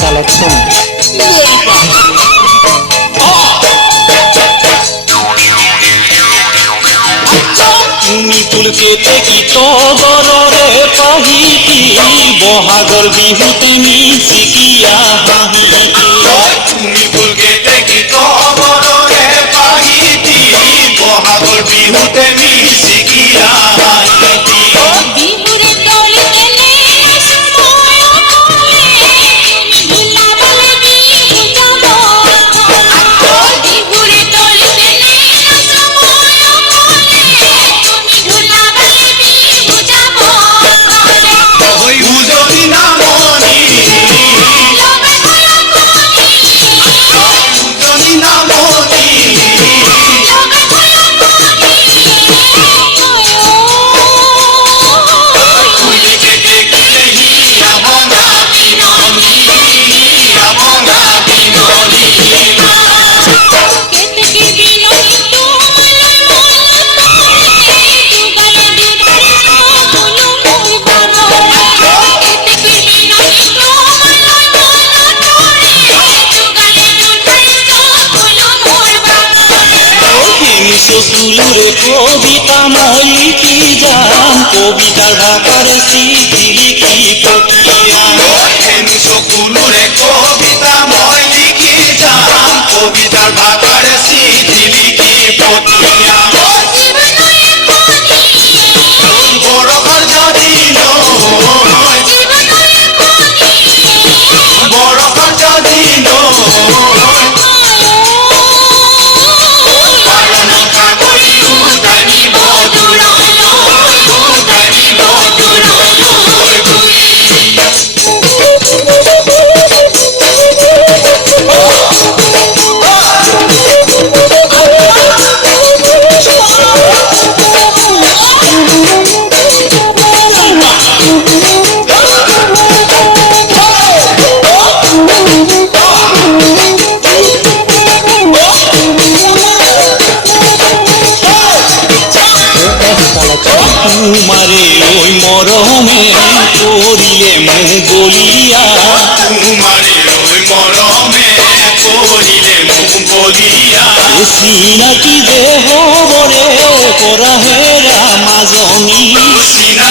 Collection. ফুলকেতে গীত গৰৰে পাহিতি বহাগৰ বিহুতে মিচিকিয়া হাঁহিতি ফুলকেতে গীত গৰৰে পাহিতি বহাগৰ বিহুতে মিচিকিয়া হাঁহিতি বিহুৰে তলি তেনে সময় কলে তুমি ভুলাবলে বিহু যাব বিহুৰে তলি তেনে সময় কলে তুমি ভুলাবলে বিহু যাব ওই উজনি নামনি লগে গলা কলি উজনি নামনি লগে গলা ফুলকে দেখিলে হিয়া ভঙা বিননি হিয়া ভঙা বিননি কেতকি বিননি তোমার মন পড়ে দুগালে দুগালে ফুল মোর বরলে কেতকি বিননি তোমার মন পড়ে দুগালে দুগালে ফুল মোর বরলে চকুলোৰে কবিতা মই লিখি যাম কবিতাৰ ভাষাৰ চিঠি লিখি পঠিয়াম চকুলোৰে কবিতা মই লিখি যাম কবিতাৰ ভাষাৰ চিঠি লিখি পঠিয়াম জীবনয়ে কোনি বৰষাৰ যদিন জীবনয়ে কোনি বৰষাৰ যদিন বাৰণকা কৰি উজানিব দূৰলৈ উজানিব দূৰলৈ ঘূৰি তোমারে ওই মরমে করিলে মুগলিয়া তোমারে ওই মরমে করিলে মুগলিয়া চিনাকি দেহ বরে পরা হেরা মাজনী চিনাকি